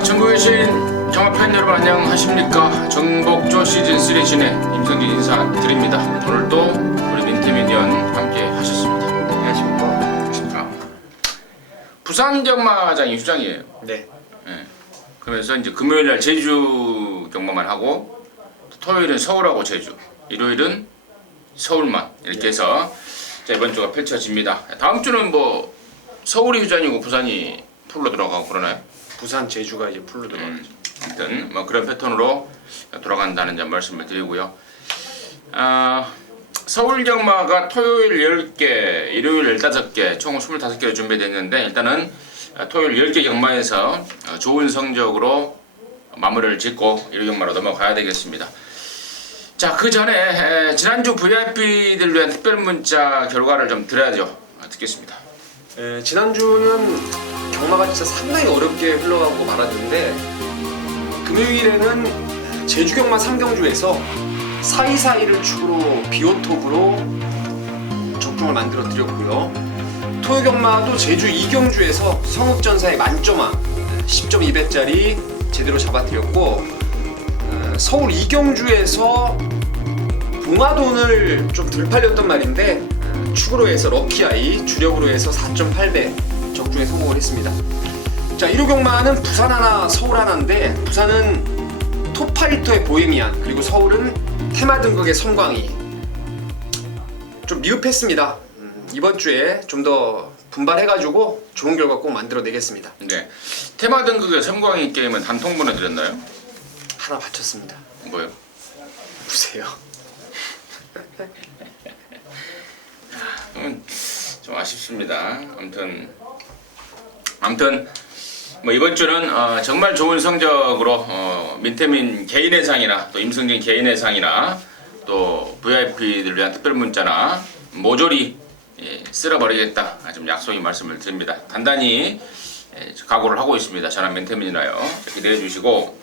자, 전국에 계신 경합팬 여러분 안녕하십니까? 정복조 시즌3 진행 임성진 인사드립니다. 오늘도 우리 민태민위원 함께 하셨습니다. 안녕하십니까. 부산 경마장이 휴장이에요. 네. 그러면서 이제 금요일날 제주 경마만 하고 토요일은 서울하고 제주, 일요일은 서울만 이렇게 해서 자, 이번 주가 펼쳐집니다. 다음 주는 뭐 서울이 휴장이고 부산이 풀로 들어가고 그러나요? 부산, 제주가 이제 풀로 들어가죠. 아무튼 뭐 그런 패턴으로 돌아간다는 점 말씀을 드리고요. 서울 경마가 토요일 10개, 일요일 15개, 총 25개로 준비됐는데 일단은 토요일 10개 경마에서 좋은 성적으로 마무리를 짓고 일요 경마로 넘어가야 되겠습니다. 자, 그 전에 지난주 VIP들 위한 특별 문자 결과를 좀 드려야죠. 듣겠습니다. 지난주는 경마가 진짜 상당히 어렵게 흘러가고 말았는데 금요일에는 제주 경마 3경주에서 사이사이를 축으로 비오톱으로 적중을 만들어 드렸고요. 토요 경마도 제주 2경주에서 성읍전사의 만점왕 10.2배짜리 제대로 잡아드렸고 서울 2경주에서 봉화돈을 좀 덜 팔렸던 말인데 축으로 해서 럭키아이 주력으로 해서 4.8배 적중에 성공을 했습니다. 자, 1호 경마는 부산 하나 서울 하나인데 부산은 톱파이터의 보헤미안 그리고 서울은 테마 등극의 섬광이 좀 미흡했습니다. 이번 주에 좀 더 분발해가지고 좋은 결과 꼭 만들어내겠습니다. 네, 테마 등극의 섬광이 게임은 단통 보내드렸나요? 하나 바쳤습니다. 뭐요? 보세요. 좀 아쉽습니다. 아무튼 뭐 이번 주는 정말 좋은 성적으로 민태민 개인의 상이나 또 임승진 개인의 상이나 또 VIP들 위한 특별 문자나 모조리 쓸어버리겠다 좀 약속의 말씀을 드립니다. 단단히 각오를 하고 있습니다. 저는 민태민이나요. 기대해 주시고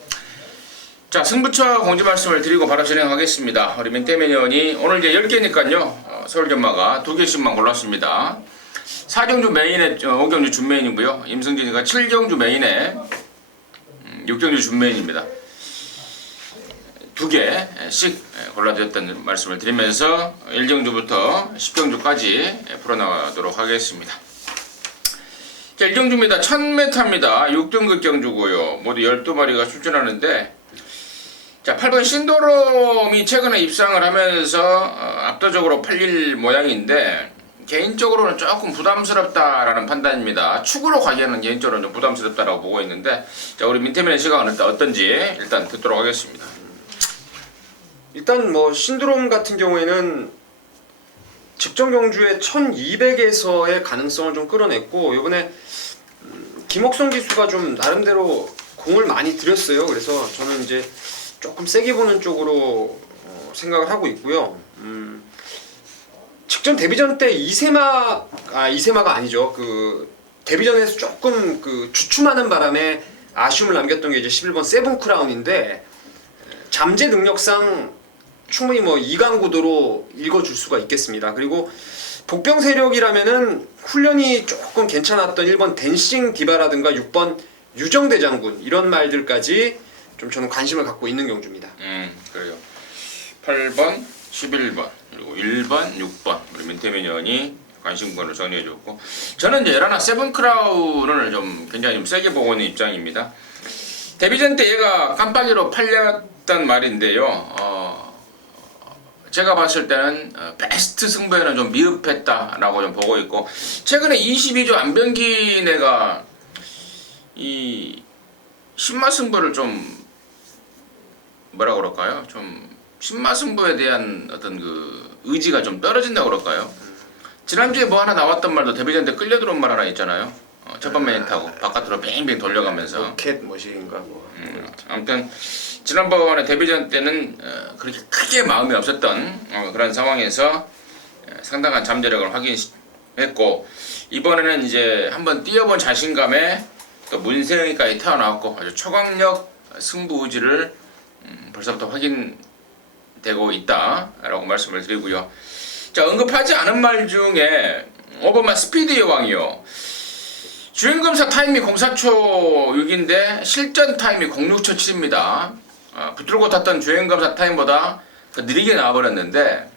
자, 승부처 공지 말씀을 드리고 바로 진행하겠습니다. 우리 민태민 의원이 오늘 이제 10개니까요 서울경마가 2개씩만 골랐습니다. 4경주 메인에 5경주 준메인이고요. 임승진이가 7경주 메인에 6경주 준메인입니다. 2개씩 골라드렸다는 말씀을 드리면서 1경주부터 10경주까지 풀어나가도록 하겠습니다. 자, 1경주입니다. 1000m입니다. 6등급 경주고요. 모두 12마리가 출전하는데 자, 8번 신도롬이 최근에 입상을 하면서 압도적으로 팔릴 모양인데 개인적으로는 조금 부담스럽다라는 판단입니다. 축으로 가기에는 개인적으로는 좀 부담스럽다라고 보고 있는데 자, 우리 민태민의 시각은 어떤지 일단 듣도록 하겠습니다. 일단 뭐 신드롬 같은 경우에는 직전 경주에 1200에서의 가능성을 좀 끌어냈고 이번에 김옥성 기수가 좀 나름대로 공을 많이 들였어요. 그래서 저는 이제 조금 세게 보는 쪽으로 생각을 하고 있고요. 직전 데뷔전 때 이세마가 아니죠. 그 데뷔전에서 조금 그 주춤하는 바람에 아쉬움을 남겼던 게 이제 11번 세븐 크라운인데 잠재 능력상 충분히 뭐 2강 구도로 읽어줄 수가 있겠습니다. 그리고 복병 세력이라면은 훈련이 조금 괜찮았던 1번 댄싱 디바라든가 6번 유정대 장군 이런 말들까지 좀 저는 관심을 갖고 있는 경주입니다. 그래요. 8번, 11번, 그리고 1번, 6번 우리 민태민 의원이 관심권을 정리해줬고 저는 이제 열하나 세븐 크라운을 좀 굉장히 좀 세게 보고 있는 입장입니다. 데뷔전 때 얘가 깜빡이로 팔렸단 말인데요. 제가 봤을 때는 베스트 승부에는 좀 미흡했다라고 좀 보고 있고 최근에 22조 안병기네가 이 신마 승부를 좀 뭐라 그럴까요? 좀 신마 승부에 대한 어떤 그 의지가 좀 떨어진다고 그럴까요? 지난주에 뭐 하나 나왔던 말도 데뷔전 때 끌려 들어온 말 하나 있잖아요. 첫 번째 타고 바깥으로 뱅뱅 돌려가면서 로켓 머신인가 뭐. 아무튼 지난번에 데뷔전 때는 그렇게 크게 마음이 없었던 그런 상황에서 상당한 잠재력을 확인했고 이번에는 이제 한번 뛰어본 자신감에 또 문세영이까지 태어났고 아주 초강력 승부 의지를 벌써부터 확인되고 있다라고 말씀을 드리고요. 자, 언급하지 않은 말 중에 오버만 스피드의 왕이요. 주행검사 타임이 04초 6인데 실전 타임이 06초 7입니다. 붙들고 탔던 주행검사 타임보다 더 느리게 나와버렸는데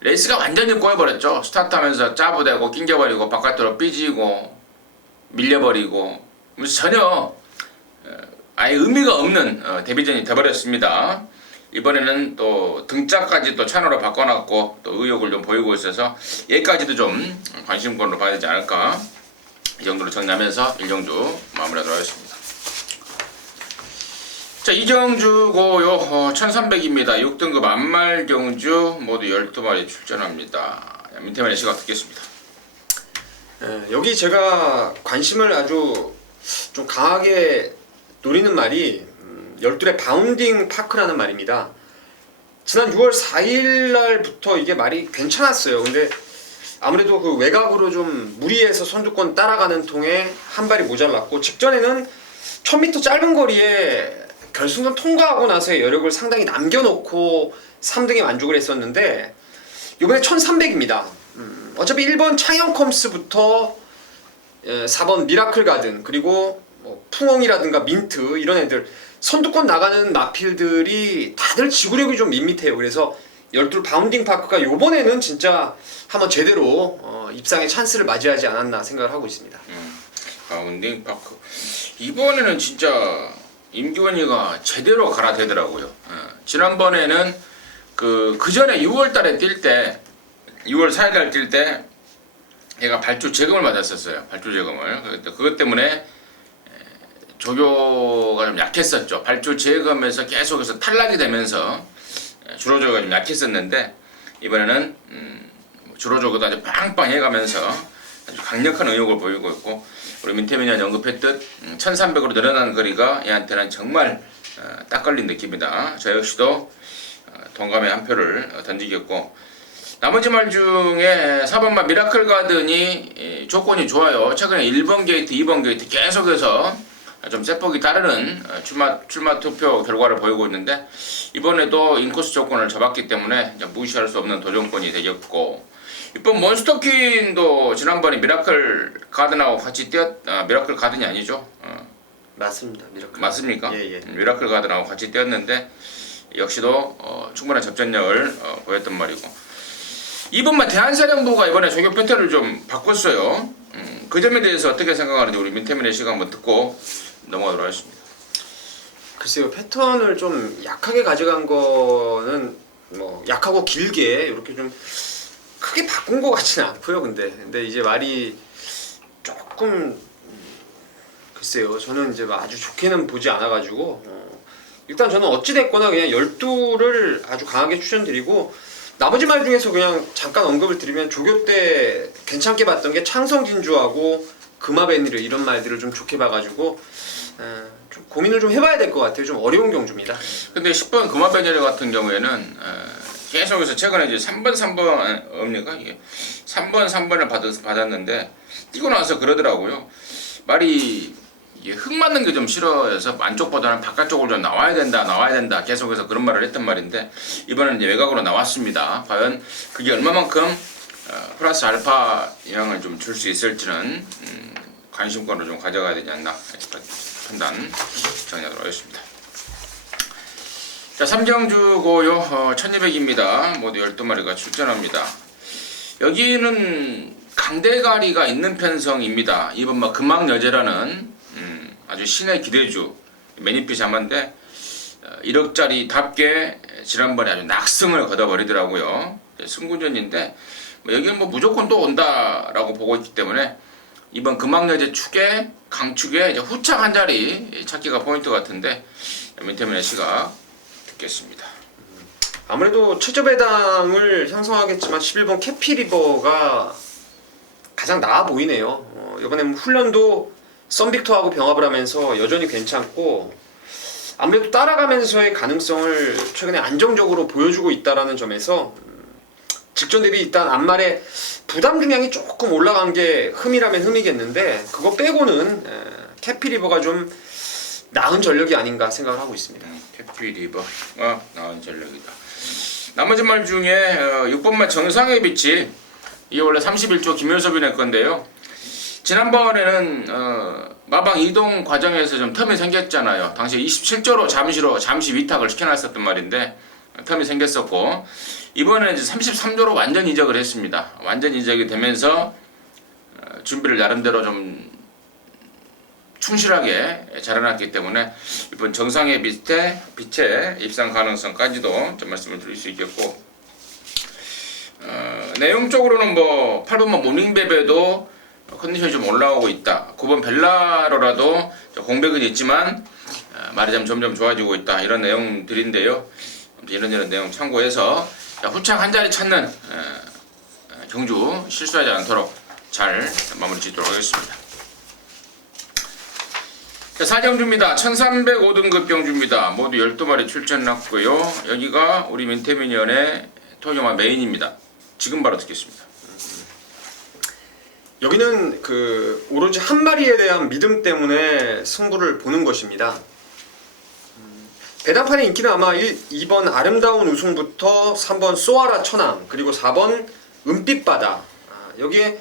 레이스가 완전히 꼬여버렸죠. 스타트하면서 짜부대고 낑겨버리고 바깥으로 삐지고 밀려버리고 전혀 아예 의미가 없는 데뷔전이 돼버렸습니다. 이번에는 또 등짝까지 또 찬으로 바꿔놨고 또 의욕을 좀 보이고 있어서 얘까지도 좀 관심권으로 봐야 되지 않을까, 이 정도로 정리하면서 1경주 마무리하도록 하겠습니다. 자, 이경주고요. 1300입니다. 6등급 안말경주 모두 12마리 출전합니다. 민태만의 시각 듣겠습니다. 여기 제가 관심을 아주 좀 강하게 노리는 말이 12의 바운딩 파크라는 말입니다. 지난 6월 4일 날부터 이게 말이 괜찮았어요. 근데 아무래도 그 외곽으로 좀 무리해서 선두권 따라가는 통에 한 발이 모자랐고, 직전에는 1000m 짧은 거리에 결승전 통과하고 나서의 여력을 상당히 남겨놓고 3등에 만족을 했었는데 이번에 1300입니다. 어차피 1번 창영컴스부터 4번 미라클 가든, 그리고 뭐 풍엉이라든가 민트 이런 애들 선두권 나가는 마필들이 다들 지구력이 좀 밋밋해요. 그래서 12 바운딩 파크가 이번에는 진짜 한번 제대로 입상의 찬스를 맞이하지 않았나 생각을 하고 있습니다. 바운딩 파크 이번에는 진짜 임기원이가 제대로 갈아대더라고요. 지난번에는 그 전에 6월달에 뛸 때, 6월 4일날 뛸 때 얘가 발주 제금을 맞았었어요. 발주 제금을. 그것 때문에 조교가 좀 약했었죠. 발주 제금에서 계속해서 탈락이 되면서 주로조가 좀 약했었는데 이번에는 주로조가 아주 빵빵 해가면서 아주 강력한 의욕을 보이고 있고, 우리 민태민이 언급했듯 1300으로 늘어난 거리가 얘한테는 정말 딱 걸린 느낌이다. 저 역시도 동감의 한 표를 던지겠고, 나머지 말 중에 4번만 미라클 가든이 조건이 좋아요. 최근에 1번 게이트, 2번 게이트 계속해서 좀 세폭이 따르는 출마 투표 결과를 보이고 있는데, 이번에도 인코스 조건을 잡았기 때문에 무시할 수 없는 도전권이 되겠고, 이번 몬스터퀸도 지난번에 미라클 가든하고 같이 미라클 가든이 아니죠? 맞습니다. 미라클. 맞습니까? 예. 미라클 가든하고 같이 뛰었는데 역시도 충분한 접전력을 보였던 말이고, 이번만 대한사령부가 이번에 조교 패턴을 좀 바꿨어요. 그 점에 대해서 어떻게 생각하는지 우리 민태민의 시간 한번 듣고 넘어가도록 하겠습니다. 글쎄요, 패턴을 좀 약하게 가져간 거는 뭐 약하고 길게 이렇게 좀 크게 바꾼 것 같지는 않고요. 근데 이제 말이 조금 글쎄요, 저는 이제 아주 좋게는 보지 않아가지고 일단 저는 어찌 됐거나 그냥 12를 아주 강하게 추천드리고, 나머지 말 중에서 그냥 잠깐 언급을 드리면 조교 때 괜찮게 봤던 게 창성진주하고 금화베니르 이런 말들을 좀 좋게 봐가지고 좀 고민을 좀 해봐야 될 것 같아요. 좀 어려운 경주입니다. 근데 10번 금화베니르 같은 경우에는 계속해서 최근에 이제 3번 뭡니까 이게 3번을 받았는데 뛰고 나서 그러더라고요. 말이 이게 흙 맞는 게 좀 싫어해서 안쪽보다는 바깥쪽으로 좀 나와야 된다 계속해서 그런 말을 했단 말인데, 이번에는 이제 외곽으로 나왔습니다. 과연 그게 얼마만큼 플러스 알파 영향을 좀 줄 수 있을지는 관심권을 좀 가져가야 되지 않나 판단 정리하도록 하겠습니다. 자, 3경주고요. 1200입니다. 모두 12마리가 출전합니다. 여기는 강대가리가 있는 편성입니다. 이번 뭐 금왕여제라는 아주 신의 기대주 매니피 자마인데 1억짜리답게 지난번에 아주 낙승을 거둬버리더라고요. 승군전인데 여기는 뭐 무조건 또 온다라고 보고 있기 때문에 이번 금왕여제 축에 강축에 이제 후착 한 자리 찾기가 포인트 같은데 민태민의 시각 듣겠습니다. 아무래도 최저배당을 형성하겠지만 11번 캐피리버가 가장 나아 보이네요. 이번에 훈련도 썬빅터하고 병합을 하면서 여전히 괜찮고, 아무래도 따라가면서의 가능성을 최근에 안정적으로 보여주고 있다라는 점에서 직전 대비 일단 앞말에 부담 중량이 조금 올라간 게 흠이라면 흠이겠는데, 그거 빼고는 캐피리버가 좀 나은 전력이 아닌가 생각을 하고 있습니다. 캐피리버가 나은 전력이다. 나머지 말 중에 6번말 정상의 빛이, 이게 원래 31조 김효섭이 낼 건데요. 지난번에는 마방 이동 과정에서 좀 텀이 생겼잖아요. 당시 27조로 잠시 위탁을 시켜놨었단 말인데 텀이 생겼었고, 이번에는 이제 33조로 완전 이적을 했습니다. 완전 이적이 되면서 준비를 나름대로 좀 충실하게 잘 해놨기 때문에 이번 정상의 빛의 입상 가능성까지도 좀 말씀을 드릴 수 있겠고, 내용적으로는 뭐 8번만 모닝베베도 컨디션이 좀 올라오고 있다. 9번 벨라로라도 공백은 있지만 말하자면 점점 좋아지고 있다. 이런 내용들인데요. 이런 내용 참고해서 후창 한 자리 찾는 경주 실수하지 않도록 잘 마무리 짓도록 하겠습니다. 4경주입니다. 1305등급 경주입니다. 모두 12마리 출전났고요. 여기가 우리 민태민위원의 토요마 메인입니다. 지금 바로 듣겠습니다. 여기는 오로지 한 마리에 대한 믿음 때문에 승부를 보는 것입니다. 배당판의 인기는 아마 2번 아름다운 우승부터 3번 쏘아라 천왕, 그리고 4번 은빛바다, 여기에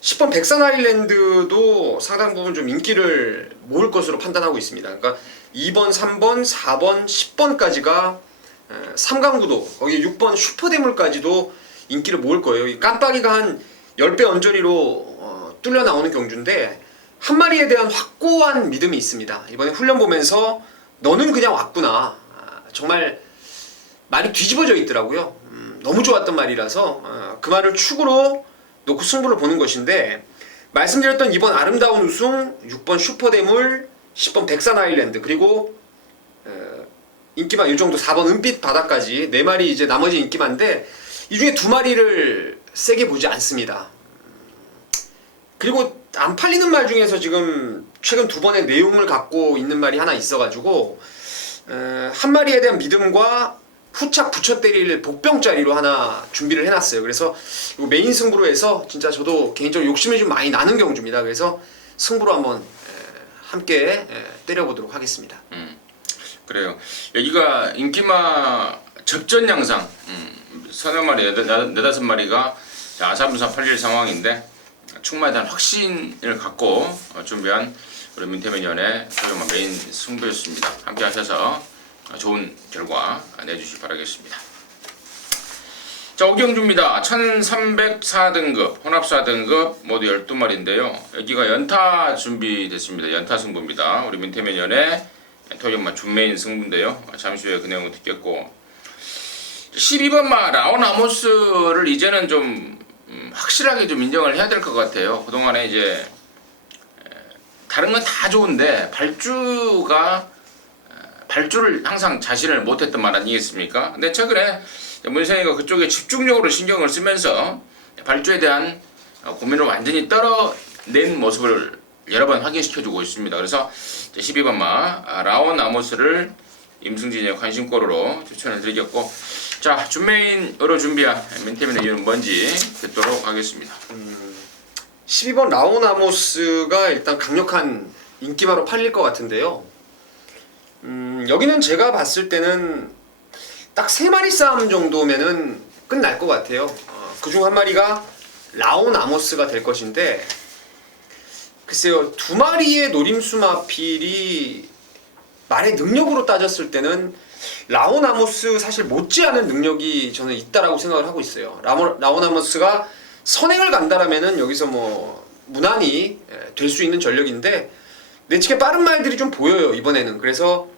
10번 백산 아일랜드도 상당 부분 좀 인기를 모을 것으로 판단하고 있습니다. 그러니까 2번, 3번, 4번, 10번까지가 3강구도, 거기 6번 슈퍼대물까지도 인기를 모을 거예요. 깜빡이가 한 10배 언저리로 뚫려 나오는 경주인데 한 마리에 대한 확고한 믿음이 있습니다. 이번에 훈련 보면서 너는 그냥 왔구나. 정말 말이 뒤집어져 있더라고요. 너무 좋았던 말이라서 그 말을 축으로 놓고 승부를 보는 것인데, 말씀드렸던 2번 아름다운 우승, 6번 슈퍼대물, 10번 백산 아일랜드, 그리고 인기만 이 정도 4번 은빛 바다까지 4마리 이제 나머지 인기만인데 이 중에 2마리를 세게 보지 않습니다. 그리고 안 팔리는 말 중에서 지금 최근 2번의 내용을 갖고 있는 말이 하나 있어가지고 한 마리에 대한 믿음과 후착 붙여 때릴 복병짜리로 하나 준비를 해놨어요. 그래서 이거 메인 승부로 해서 진짜 저도 개인적으로 욕심이 좀 많이 나는 경주입니다. 그래서 승부로 한번 함께 때려보도록 하겠습니다. 그래요. 여기가 인기마 접전 양상 서너 마리, 네다섯 마리가 아사분사 팔릴 상황인데 충분히 대한 확신을 갖고 준비한 우리 민태민위원의 토요마 메인 승부였습니다. 함께 하셔서 좋은 결과 내주시기 바라겠습니다. 자, 오경주입니다. 1304등급, 혼합 4등급 모두 12마리인데요. 여기가 연타 준비됐습니다. 연타 승부입니다. 우리 민태민위원의 토요마 준메인 승부인데요. 잠시 후에 그 내용을 듣겠고, 12번마 라온 아모스를 이제는 좀 확실하게 좀 인정을 해야 될 것 같아요. 그동안에 이제 다른 건 다 좋은데 발주를 항상 자신을 못했던 말 아니겠습니까? 근데 최근에 문세영이가 그쪽에 집중적으로 신경을 쓰면서 발주에 대한 고민을 완전히 떨어낸 모습을 여러 번 확인시켜주고 있습니다. 그래서 12번마 라온 아모스를 임승진의 관심고로로 추천을 드리겠고, 자, 준메인으로 준비한 민태민의 이유는 뭔지 듣도록 하겠습니다. 12번 라온 아모스가 일단 강력한 인기마로 팔릴 것 같은데요. 여기는 제가 봤을 때는 딱 3마리 싸움 정도면은 끝날 것 같아요. 그중 한 마리가 라온 아모스가 될 것인데, 글쎄요, 2마리의 노림수 마필이 말의 능력으로 따졌을 때는 라온 아모스 사실 못지않은 능력이 저는 있다라고 생각을 하고 있어요. 라온 아모스가 선행을 간다라면은 여기서 뭐 무난히 될 수 있는 전력인데 내측에 빠른 말들이 좀 보여요, 이번에는. 그래서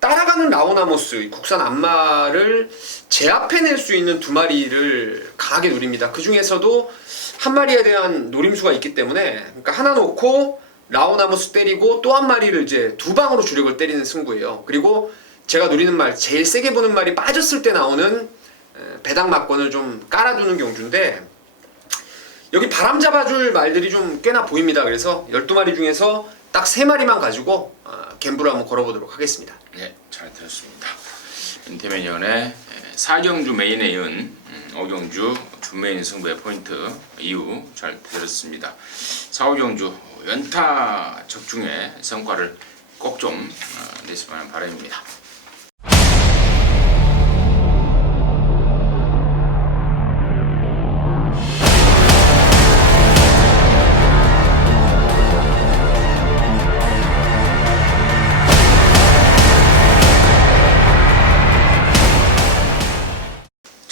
따라가는 라온 아모스, 국산 안마를 제압해낼 수 있는 2마리를 강하게 노립니다. 그 중에서도 한 마리에 대한 노림수가 있기 때문에, 그러니까 하나 놓고 라온 아모스 때리고 또 한 마리를 이제 2방으로 주력을 때리는 승부예요. 그리고 제가 노리는 말, 제일 세게 보는 말이 빠졌을 때 나오는 배당 막권을 좀 깔아두는 경주인데, 여기 바람 잡아줄 말들이 좀 꽤나 보입니다. 그래서 12마리 중에서 딱 3마리만 가지고 갬블을 한번 걸어보도록 하겠습니다. 네, 잘 들었습니다. 민태민위원의 4경주 메인에 이은 5경주 준메인 승부의 포인트 이유 잘 들었습니다. 4, 5경주 연타 적중의 성과를 꼭 좀 내시면 바람입니다.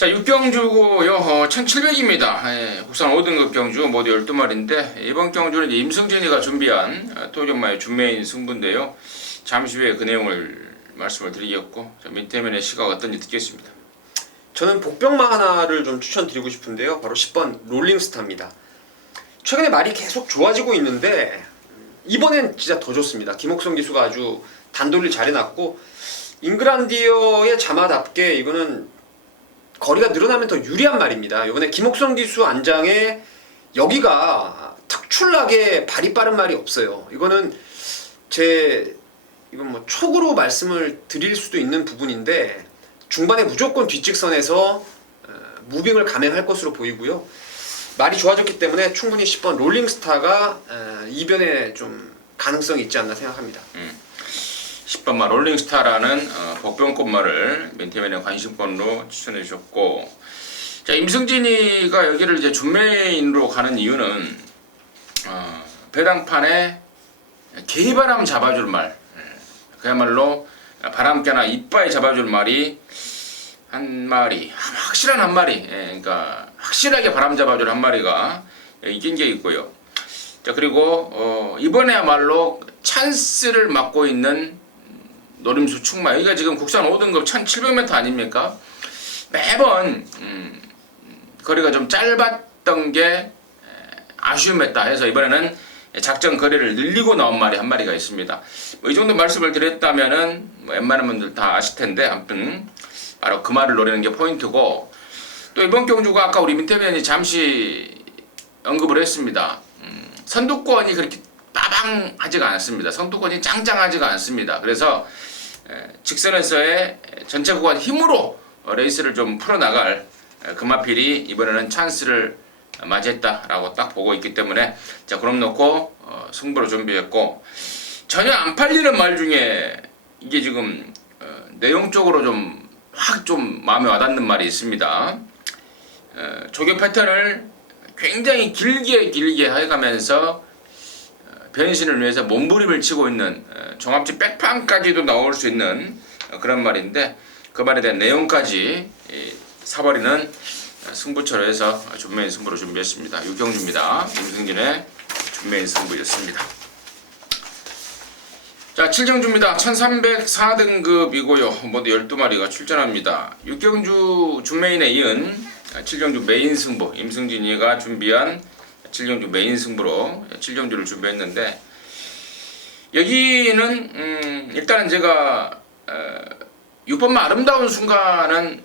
자, 6경주고요. 1700입니다. 예, 국산 5등급 경주 모두 12마리인데 이번 경주는 이제 임승진이가 준비한 토종마의 준메인 승부인데요. 잠시 후에 그 내용을 말씀을 드리겠고, 자, 민태면의 시각 어떤지 듣겠습니다. 저는 복병마 하나를 좀 추천드리고 싶은데요. 바로 10번 롤링스타입니다. 최근에 말이 계속 좋아지고 있는데 이번엔 진짜 더 좋습니다. 김옥성 기수가 아주 단도리를 잘 해놨고, 잉그란디어의 자마답게 이거는 거리가 늘어나면 더 유리한 말입니다. 이번에 김옥성 기수 안장에 여기가 특출나게 발이 빠른 말이 없어요. 이건 뭐 촉으로 말씀을 드릴 수도 있는 부분인데 중반에 무조건 뒷직선에서 무빙을 감행할 것으로 보이고요. 말이 좋아졌기 때문에 충분히 10번 롤링스타가 이변에 좀 가능성이 있지 않나 생각합니다. 10번마 롤링스타라는 복병꽃말을 민태면의 관심권으로 추천해 주셨고, 자, 임승진이가 여기를 이제 준메인으로 가는 이유는 배당판에 개바람 잡아줄 말, 그야말로 바람깨나 이빠이 잡아줄 말이 한 마리, 확실한 한 마리, 그러니까 확실하게 바람 잡아줄 한 마리가 이긴 게 있고요. 자, 그리고 이번에야말로 찬스를 맡고 있는 노림수 충마, 여기가 지금 국산 5등급 1700m 아닙니까? 매번 거리가 좀 짧았던 게 아쉬움했다 해서 이번에는 작전 거리를 늘리고 나온 말이 한 마리가 있습니다. 이 정도 말씀을 드렸다면은 웬만한 분들 다 아실 텐데, 아무튼 바로 그 말을 노리는 게 포인트고, 또 이번 경주가 아까 우리 민태면이 잠시 언급을 했습니다. 선두권이 그렇게 빠방하지가 않습니다. 선두권이 짱짱하지가 않습니다. 그래서 직선에서의 전체 구간 힘으로 레이스를 좀 풀어나갈 금화필이 이번에는 찬스를 맞이했다라고 딱 보고 있기 때문에, 자, 그럼 놓고 승부를 준비했고, 전혀 안 팔리는 말 중에 이게 지금 내용적으로 좀 확 좀 마음에 와닿는 말이 있습니다. 조교 패턴을 굉장히 길게 해가면서 변신을 위해서 몸부림을 치고 있는 종합지 백판까지도 나올 수 있는 그런 말인데, 그 말에 대한 내용까지 사버리는 승부처로 해서 준메인 승부를 준비했습니다. 6경주입니다. 임승진의 준메인 승부였습니다. 자, 7경주입니다. 1304등급이고요. 모두 12마리가 출전합니다. 6경주 준메인에 이은 7경주 메인 승부, 임승진이가 준비한 7경주 메인 승부로 7경주를 준비했는데, 여기는 일단은 제가 6번마 아름다운 순간은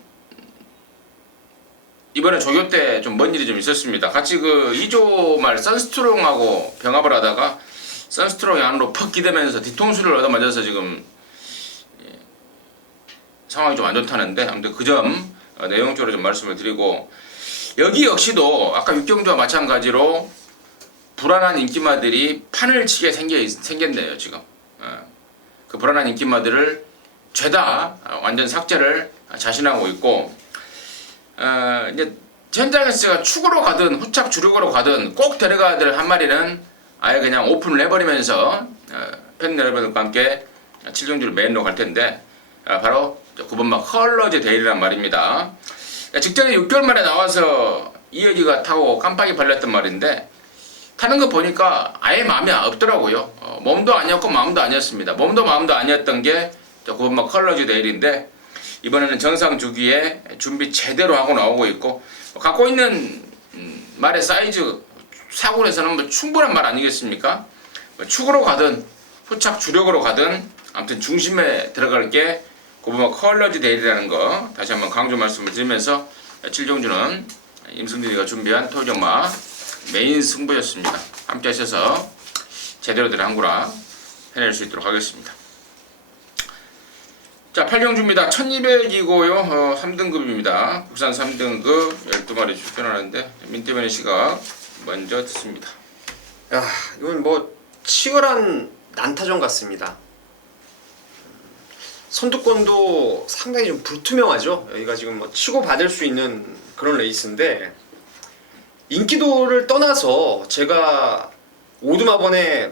이번에 조교 때 좀 먼 일이 좀 있었습니다. 같이 그 2조 말 선스트롱하고 병합을 하다가 선스트롱이 안으로 퍽 기대면서 뒤통수를 얻어맞아서 지금 상황이 좀 안 좋다는데, 아무튼 그 점 내용적으로 좀 말씀을 드리고, 여기 역시도 아까 6경주와 마찬가지로 불안한 인기마들이 판을 치게 생겼네요. 지금 그 불안한 인기마들을 죄다 완전 삭제를 자신하고 있고, 이제 현장에서 제가 축으로 가든 후착 주력으로 가든 꼭 데려가야 될 한 마리는 아예 그냥 오픈을 해버리면서 팬 여러분들과 함께 7경주를 메인으로 갈 텐데, 바로 9번마 컬러즈 데일이란 말입니다. 직전에 6개월 만에 나와서 이혁이가 타고 깜빡이 발렸던 말인데, 타는 거 보니까 아예 마음이 없더라고요. 몸도 아니었고 마음도 아니었습니다. 몸도 마음도 아니었던 게 9번마 컬러즈 데일인데, 이번에는 정상 주기에 준비 제대로 하고 나오고 있고, 갖고 있는 말의 사이즈 사고에서는 뭐 충분한 말 아니겠습니까? 축으로 가든 후착 주력으로 가든 아무튼 중심에 들어갈 게 9번마 컬러즈 데일이라는 거 다시 한번 강조 말씀을 드리면서, 7경주는 임승진이가 준비한 토종마 메인 승부였습니다. 함께 하셔서 제대로 된 항구라 해낼 수 있도록 하겠습니다. 자, 8경주입니다. 1200이고요. 3등급입니다. 국산 3등급 12마리 출전하는데, 민태면의 시각 먼저 듣습니다. 야, 이건 뭐 치열한 난타전 같습니다. 선두권도 상당히 좀 불투명하죠. 여기가 지금 뭐 치고 받을 수 있는 그런 레이스인데, 인기도를 떠나서 제가 오두마번에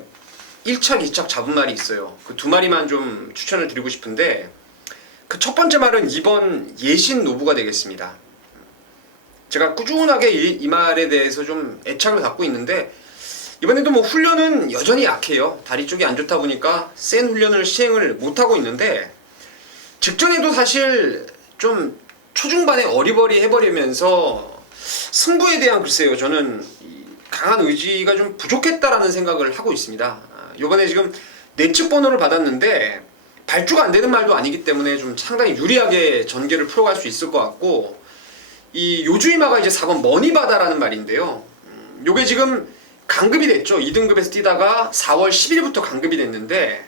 1착, 2착 잡은 말이 있어요. 그 두 마리만 좀 추천을 드리고 싶은데, 그 첫 번째 말은 2번 예신 노부가 되겠습니다. 제가 꾸준하게 이 말에 대해서 좀 애착을 갖고 있는데 이번에도 뭐 훈련은 여전히 약해요. 다리 쪽이 안 좋다 보니까 센 훈련을 시행을 못 하고 있는데 직전에도 사실 좀 초중반에 어리버리 해버리면서 승부에 대한 글쎄요 저는 이 강한 의지가 좀 부족했다라는 생각을 하고 있습니다. 이번에 지금 내측 번호를 받았는데 발주가 안 되는 말도 아니기 때문에 좀 상당히 유리하게 전개를 풀어갈 수 있을 것 같고 이 요주이마가 이제 4번 머니바다라는 말인데요. 요게 지금 강급이 됐죠. 2등급에서 뛰다가 4월 10일부터 강급이 됐는데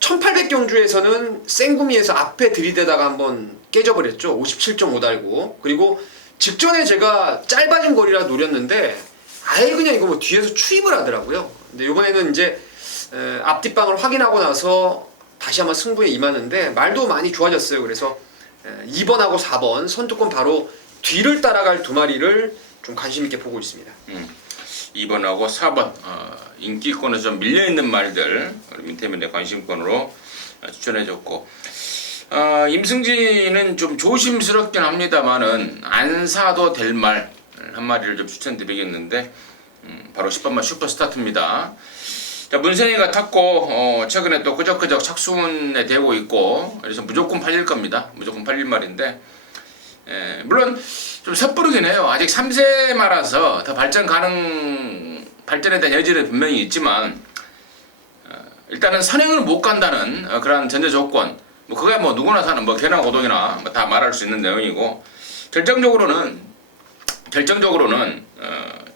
1800경주에서는 생구미에서 앞에 들이대다가 한번 깨져버렸죠. 57.5달고. 그리고 직전에 제가 짧아진 거리라 노렸는데 아예 그냥 이거 뭐 뒤에서 추입을 하더라고요. 근데 이번에는 이제 앞뒷방을 확인하고 나서 다시 한번 승부에 임하는데 말도 많이 좋아졌어요. 그래서 2번하고 4번 선두권 바로 뒤를 따라갈 두 마리를 좀 관심 있게 보고 있습니다. 2번하고 4번 인기권에서 좀 밀려있는 말들 민태민의 관심권으로 추천해줬고 임승진은 좀 조심스럽긴 합니다만은 안 사도 될 말 한 마리를 좀 추천드리겠는데 바로 10번만 슈퍼스타트입니다. 자, 문세희가 탔고 최근에 또 끄적끄적 착순에 되고 있고 그래서 무조건 팔릴 겁니다. 무조건 팔릴 말인데 물론 좀 섣부르긴 해요. 아직 3세 말아서 더 발전에 대한 여지는 분명히 있지만 일단은 선행을 못 간다는 그런 전제 조건 뭐 그게 뭐 누구나 사는 뭐 개나 고동이나 뭐 다 말할 수 있는 내용이고 결정적으로는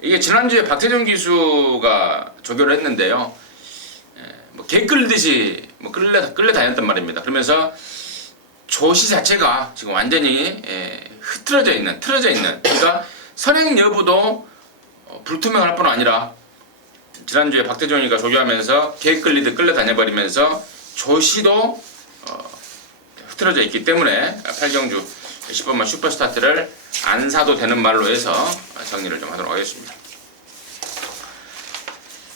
이게 지난주에 박태정 기수가 조교를 했는데요. 뭐 개 끌듯이 뭐 끌려다녔단 말입니다. 그러면서 조시 자체가 지금 완전히 틀어져 있는 그러니까 선행 여부도 불투명할 뿐 아니라 지난주에 박태종이가 조교하면서 개 끌리듯 끌려다녀버리면서 조시도 흐트러져 있기 때문에 8경주 10번만 슈퍼스타트를 안 사도 되는 말로 해서 정리를 좀 하도록 하겠습니다.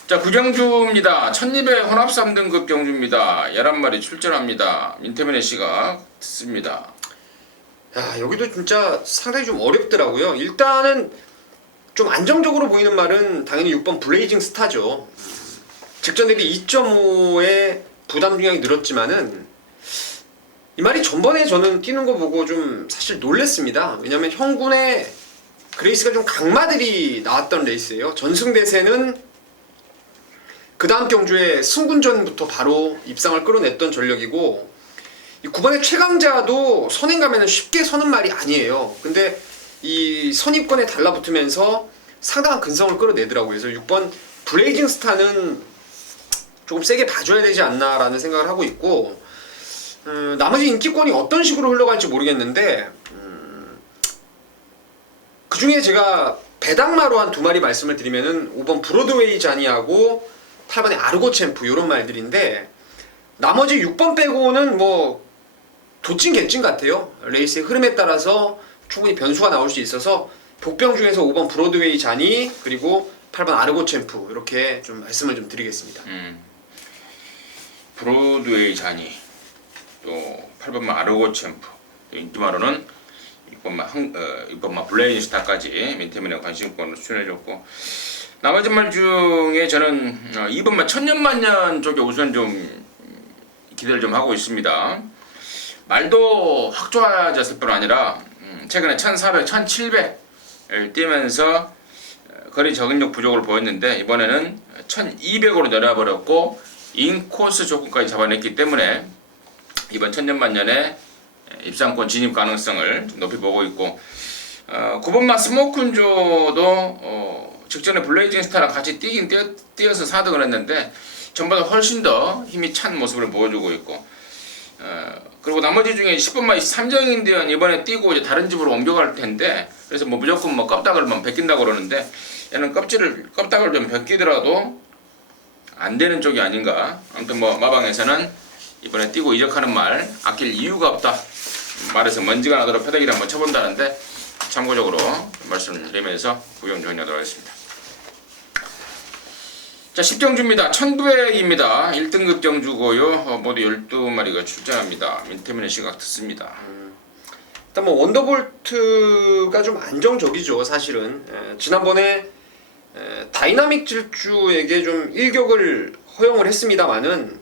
자, 9경주입니다. 1200 혼합 3등급 경주입니다. 11마리 출전합니다. 민태민의 씨가 듣습니다. 야, 여기도 진짜 상당히 좀 어렵더라고요. 일단은 좀 안정적으로 보이는 말은 당연히 6번 블레이징 스타죠. 직전 대비 2.5의 부담 중량이 늘었지만은 이 말이 전번에 저는 뛰는 거 보고 좀 사실 놀랬습니다. 왜냐면 형군의 그레이스가 좀 강마들이 나왔던 레이스예요. 전승대세는 그 다음 경주에 승군전부터 바로 입상을 끌어냈던 전력이고 이 9번의 최강자도 선행 가면은 쉽게 서는 말이 아니에요. 근데 이 선입권에 달라붙으면서 상당한 근성을 끌어내더라고요. 그래서 6번 블레이징 스타는 조금 세게 봐줘야 되지 않나라는 생각을 하고 있고 나머지 인기권이 어떤 식으로 흘러갈지 모르겠는데 그 중에 제가 배당마로 한 두 마리 말씀을 드리면은 5번 브로드웨이 자니하고 8번의 아르고 챔프 이런 말들인데 나머지 6번 빼고는 뭐 도찐 개찐 같아요. 레이스의 흐름에 따라서 충분히 변수가 나올 수 있어서 복병 중에서 5번 브로드웨이 자니 그리고 8번 아르고 챔프 이렇게 좀 말씀을 좀 드리겠습니다. 브로드웨이 자니 또 8번만 아르고 챔프 인기마로는 6번만 블레이징 스타까지 민태민의 관심권으로 추천해줬고 나머지 말 중에 저는 2번만 천년만년 쪽에 우선 좀 기대를 좀 하고 있습니다. 말도 확 좋아졌을 뿐 아니라 최근에 1400, 1700을 뛰면서 거리 적응력 부족을 보였는데 이번에는 1200으로 내려버렸고 인코스 조건까지 잡아냈기 때문에 이번 천년만년에 입상권 진입 가능성을 좀 높이 보고 있고 9번만 스모큰조도 직전에 블레이징 스타랑 같이 뛰어서 4등을 했는데 전보다 훨씬 더 힘이 찬 모습을 보여주고 있고 그리고 나머지 중에 10번만 3정인대원 이번에 뛰고 이제 다른 집으로 옮겨갈 텐데 그래서 뭐 무조건 뭐 껍닥을만 벗긴다고 그러는데 얘는 껍닥을 좀 벗기더라도 안 되는 쪽이 아닌가. 아무튼 뭐 마방에서는 이번에 뛰고 이적하는 말 아낄 이유가 없다. 말에서 먼지가 나도록 패대기를 한번 쳐본다는데 참고적으로 말씀을 드리면서 구경 정리하도록 하겠습니다. 자, 10경주입니다. 1900입니다. 1등급 경주고요. 모두 12마리가 출전합니다. 민태민의 시각 듣습니다. 일단 뭐 원더볼트가 좀 안정적이죠 사실은. 지난번에 다이나믹 질주에게 좀 일격을 허용을 했습니다만은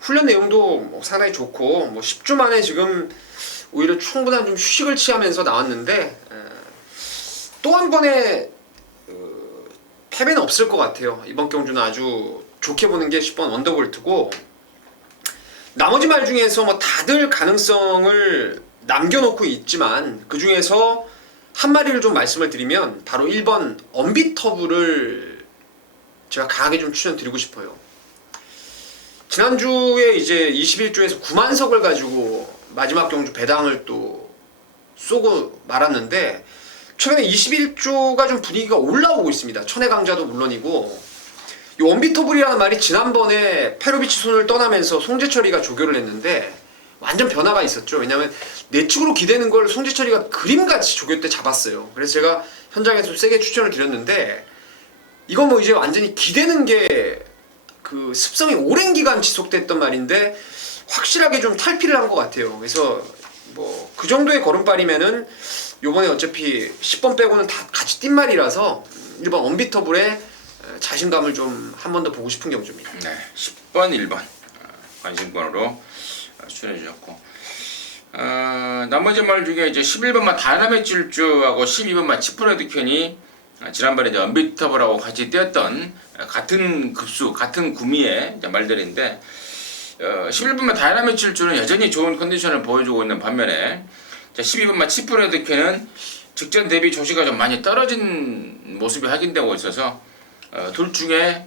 훈련 내용도 뭐 상당히 좋고 뭐 10주 만에 지금 오히려 충분한 좀 휴식을 취하면서 나왔는데 또 한 번의 패배는 없을 것 같아요. 이번 경주는 아주 좋게 보는 게 10번 원더볼트고, 나머지 말 중에서 뭐 다들 가능성을 남겨놓고 있지만 그 중에서 한 마리를 좀 말씀을 드리면 바로 1번 언비터블을 제가 강하게 좀 추천드리고 싶어요. 지난주에 이제 21조에서 9만석을 가지고 마지막 경주 배당을 또 쏘고 말았는데, 최근에 21조가 좀 분위기가 올라오고 있습니다. 천의 강자도 물론이고, 이 원비터블이라는 말이 지난번에 페로비치 손을 떠나면서 송재철이가 조교를 했는데 완전 변화가 있었죠. 왜냐면 내측으로 기대는 걸 송재철이가 그림같이 조교 때 잡았어요. 그래서 제가 현장에서 세게 추천을 드렸는데, 이건 뭐 이제 완전히 기대는 게 그 습성이 오랜 기간 지속됐던 말인데 확실하게 좀 탈피를 한 것 같아요. 그래서 뭐 그 정도의 걸음발이면은 요번에 어차피 10번 빼고는 다 같이 뛴 말이라서 1번 언비터블의 자신감을 좀 한 번 더 보고 싶은 경주입니다. 네, 10번, 1번 관심권으로 추천해 주셨고, 나머지 말 중에 이제 11번만 다이나믹 질주하고 12번만 치프레드 캔이 지난번에 이제 언비터블하고 같이 뛰었던 같은 급수, 같은 구미의 말들인데, 11번만 다이나믹 질주는 여전히 좋은 컨디션을 보여주고 있는 반면에 12번만 치프레드 캔은 직전 대비 조시가 좀 많이 떨어진 모습이 확인되고 있어서 둘 중에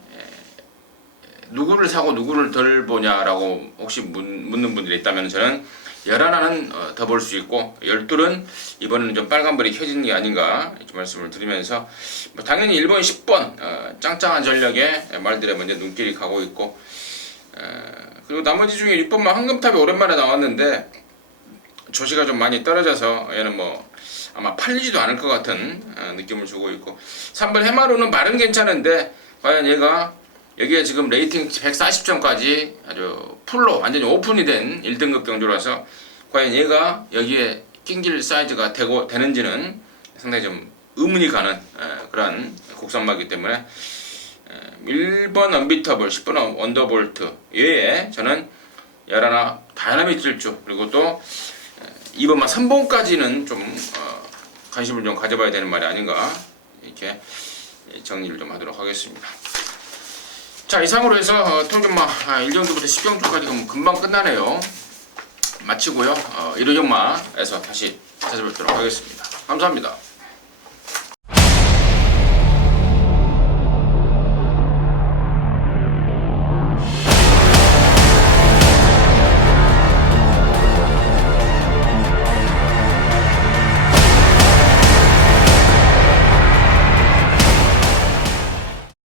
누구를 사고 누구를 덜 보냐라고 혹시 묻는 분들이 있다면 저는 11은 더 볼 수 있고 12은 이번에는 좀 빨간불이 켜진 게 아닌가 이렇게 말씀을 드리면서, 뭐 당연히 1번, 10번 짱짱한 전력에 말들에 먼저 눈길이 가고 있고, 그리고 나머지 중에 6번만 황금탑이 오랜만에 나왔는데 조시가 좀 많이 떨어져서 얘는 뭐 아마 팔리지도 않을 것 같은 느낌을 주고 있고, 3번 해마루는 말은 괜찮은데 과연 얘가 여기에 지금 레이팅 140점까지 아주 풀로 완전히 오픈이 된 1등급 경주라서 과연 얘가 여기에 낑길 사이즈가 되는지는 상당히 좀 의문이 가는 그런 국산마기 때문에 1번 언비터블, 10번 원더볼트 외에 저는 11 다이나믹 질주, 그리고 또 2번만 3번까지는 좀 관심을 좀 가져봐야 되는 말이 아닌가 이렇게 정리를 좀 하도록 하겠습니다. 자, 이상으로 해서 통전마 1경주부터 10경주까지 금방 끝나네요. 마치고요. 1호전마에서 다시 찾아뵙도록 하겠습니다. 감사합니다.